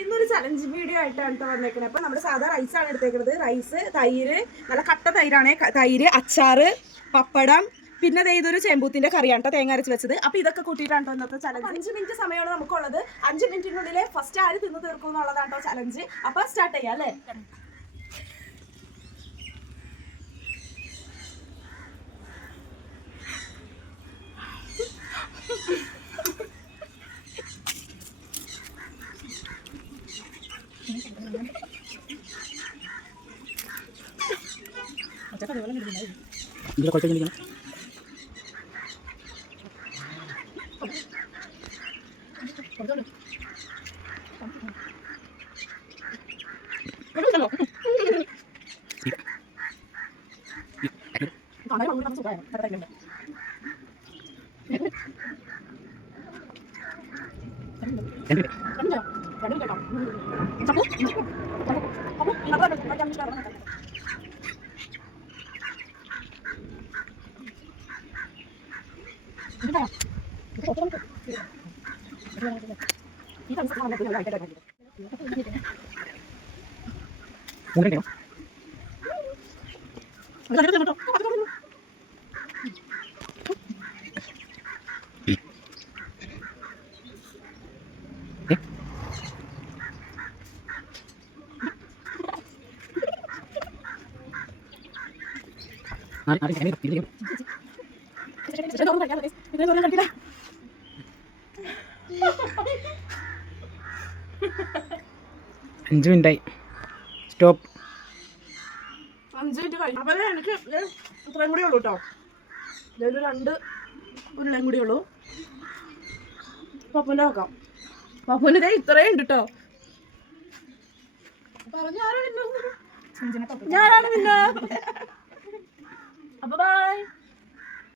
ഇന്നൊരു challenge video ആയിട്ടാണ് വന്നേക്കുന്നത്. അപ്പൊ നമ്മുടെ സാധാ റൈസ് ആണ് എടുത്തേക്കുന്നത്. റൈസ്, തൈര്, നല്ല കട്ട തൈരാണ്. തൈര്, അച്ചാറ്, പപ്പടം, പിന്നെ ഇതൊരു ചെമ്പൂത്തിന്റെ കറിയാണ് കേട്ടോ, തേങ്ങ അരച്ച് വെച്ചത്. അപ്പൊ ഇതൊക്കെ കൂട്ടിയിട്ടാണ് ഇന്നത്തെ ചലഞ്ച്. 5 മിനിറ്റ് സമയമാണ് നമുക്കുള്ളത്. 5 മിനിറ്റിനുള്ളിൽ ഫസ്റ്റ് ആര് തിന്ന് തീർക്കും എന്നുള്ളതാണ് കേട്ടോ ചലഞ്ച്. അപ്പൊ സ്റ്റാർട്ട് ചെയ്യാം അല്ലേ? അഞ്ച് മിനിറ്റായി. സ്റ്റോപ്പ്. 5 മിനിറ്റ് കഴിഞ്ഞു. അപ്പൊ എനിക്ക് ഇത്രയും കൂടി ഉള്ളൂ കേട്ടോ. ഇതൊരു 2 ഉരുളയും കൂടി ഉള്ളൂ. പപ്പുവിനെ നോക്കാം. പപ്പുവിന് ഇത്രയും ഉണ്ട് കേട്ടോ. ഞാനാണ് പിന്നെ